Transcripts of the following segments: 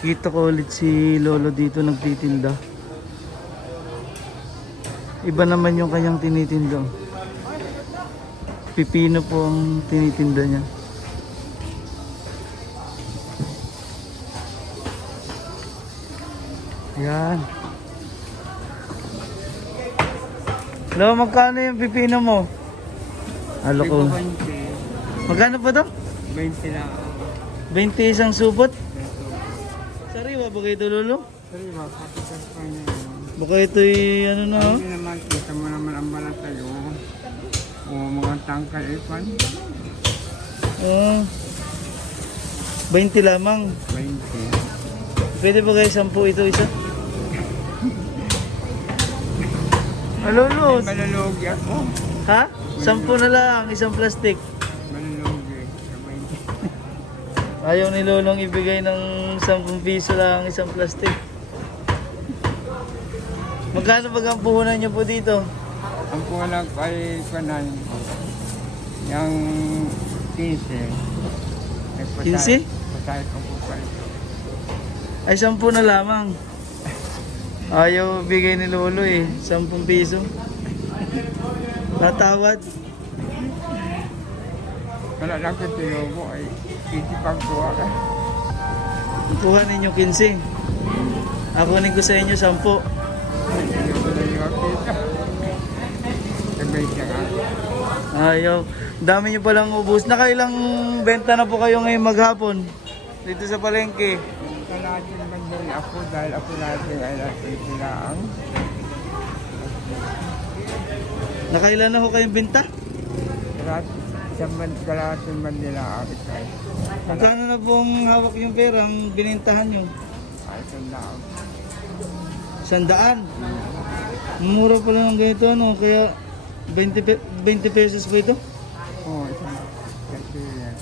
Kita ko ulit si Lolo dito nagtitinda. Iba naman yung kanyang tinitinda. Pipino po ang tinitinda niya. Yan. Hello, magkano yung pipino mo? Halo ko. Magkano pa to? 20 lang. 20 isang supot? Sariwa ba kayo ito, Lolo? Sariwa, kapitas pa niya. Baka ito'y ano na, oh? Hindi naman, kita mo naman ang balat tayo. O mga tangkal ipan. Oh. 20 lamang. 20. Pwede ba kayo 10 ito isa? Lolo. Malulugi ako. Ha? 10 na lang, isang plastic. Malulugi. Ayaw ni Lolong ibigay ng 10 piso lang isang plastic. Magkano ba ang puhunan niyo po dito? Ang puwalag ay kanan. Yung 15. 15? Patay ko po pa ito. Ay 10 na lamang. Ayaw bigay ni Lolo eh, 10 piso. Natawad. Wala lang ko tinubo ay isipagkuha ka. Kuha ninyo 15. Akunin ko sa inyo 10. Ayaw. Dami nyo palang ubus. Nakailang benta na po kayo ngayong maghapon dito sa palengke? Kalahati naman din ako dahil ako natin ay natin silang. Nakailan na ho kayong benta? Kalahati man nila ako tayo. Magkano na pong hawak yung pera ang binintahan nyo? Ay, sandaan. 100. Mura pala ng ganito ano, kaya 20 pesos po ito? Oo, isang. Kasi yan.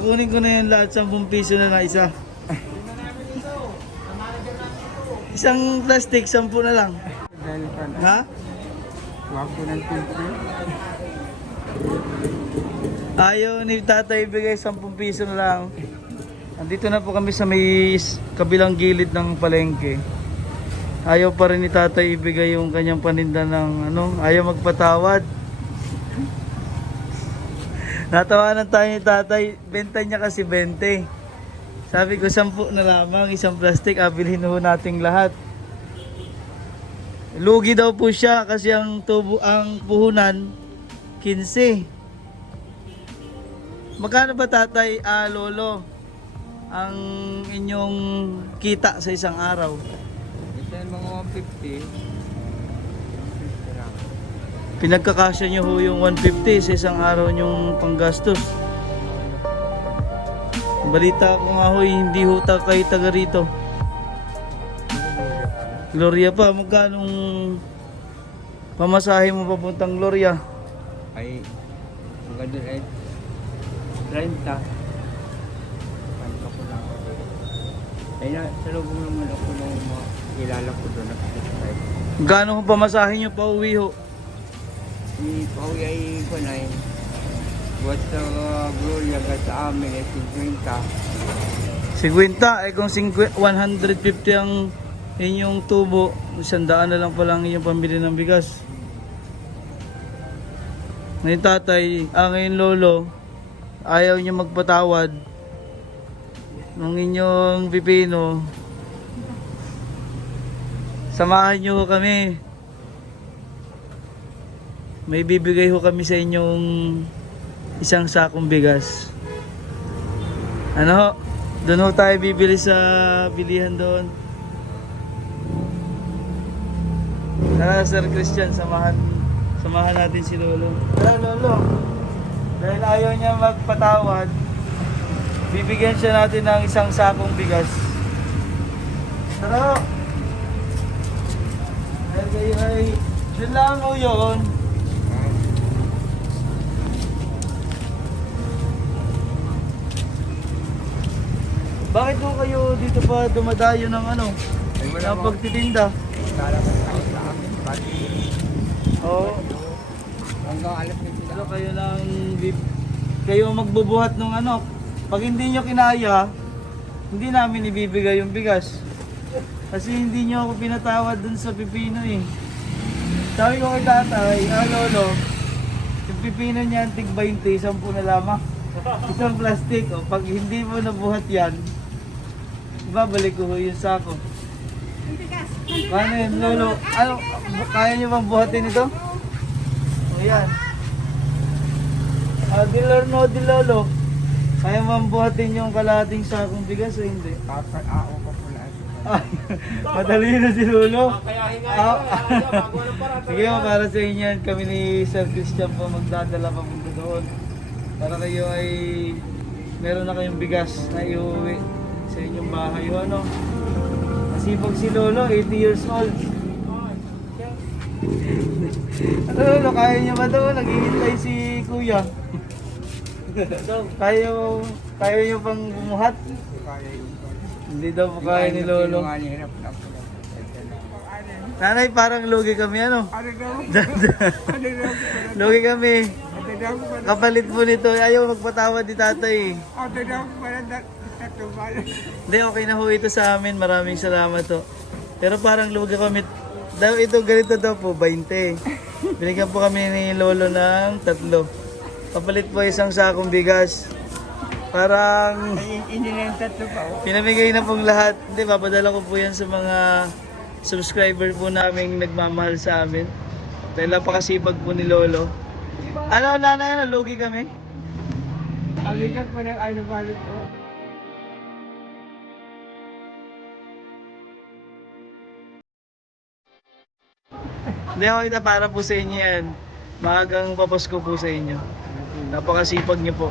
Kunin ko na yan lahat 10 piso na isa. Isang plastic, 10 na lang. Dahil ka na. Ha? Huwag ko ng 50. Ayaw ni tatay ibigay 10 piso na lang. Andito na po kami sa may kabilang gilid ng palengke. Ayaw pa rin ni tatay ibigay yung kanyang paninda ng ano, ayaw magpatawad. Natawanan tayo ni tatay, benta niya kasi 20. Sabi ko 10 na lamang, isang plastic, bilhin ho nating lahat. Lugi daw po siya kasi ang puhunan 15. Magkano ba tatay, Lolo, ang inyong kita sa isang araw? Ito yung mga 150. Pinagkakasya nyo ho yung 150 sa isang araw nyong panggastos. Balita ko nga ho, hindi ho kayo taga rito. Gloria pa, magkanong pamasahe mo papuntang Gloria? Ay, mga doon ay 30. Tanto ko lang. Ay, salubong naman ako ng mga kilala ko doon. Gano'ng ho pamasahe nyo pa uwi ho? Si Pauwi ay kunay. Buat sa Gloria ka sa amin ay 50. 50, eh kung 150 ang inyong tubo, 100 na lang pala ang inyong pambili ng bigas. Ngayon tatay, ngayon lolo, ayaw nyo magpatawad ng inyong pipino. Samahan nyo ho kami. May bibigay ho kami sa inyong isang sakong bigas. Ano ho? Doon ho tayo bibili sa bilihan doon. Tara Sir Christian, samahan natin si Lolo. Tara Lolo. Dahil ayaw niya magpatawad, bibigyan siya natin ng isang sakong bigas. Tara ho. Dahil kayo ay yun lang ho yun. Bakit mo kayo dito pa dumadayo ng ano? Ng pagtitinda? Kala ko tayo sa amin. Pati. Oo. Hanggang alas na sila. So kayo magbubuhat ng ano. Pag hindi nyo kinaya, hindi namin ibibigay yung bigas. Kasi hindi nyo ako pinatawad dun sa pipino eh. Sabi ko kay tatay, lolo, yung pipino niyan, tig 20, 10 na lamang. Isang plastic, o pag hindi mo nabuhat yan, ibabalik ko yung sako. Paano yun, lolo? Ano, kaya nyo bang buhatin ito? O yan. Deal or no deal, lolo? Kaya mo bang buhatin yung kalahating sakong bigas o hindi? Ako pa pula. Ay, madali na si lolo. Kaya hinga bago ng parang. Sige mo, para sa inyo yan, kami ni Sir Christian po magdadala papunta doon. Para kayo ay meron na kayong bigas na iuwi sa inyong bahay. O ano? Masipag si lolo, 80 years old. Ano lolo, kaya niya ba daw? Naghihintay si kuya. Kaya niyo pang bumuhat? Kaya yung Hindi daw po kaya ni lolo. hirap na po. Nanay, parang lugi kami ano? Ano daw? Lugi kami. Ano daw? Kapalit po nito, ayaw magpatawad ni tatay. Ano daw? Parang tatubal. Hindi, okay na ho ito sa amin. Maraming salamat ho. Pero parang lugi kami. Daw ito, ganito daw po, 20. Binigyan po kami ni lolo ng 3. Kapalit po isang sakong bigas. Parang Hindi na yung tatlo pa. pinamigay na pong lahat. Hindi, papadala ko po yan sa mga subscriber po naming nagmamahal sa amin. Dahil napakasipag po ni lolo. Ano, nanay, ano, lugi kami? Ang ikat pa ng ano balot ko. Hindi ako kita para po sa inyo yan. Maagang papasko po sa inyo. Napakasipag niyo po.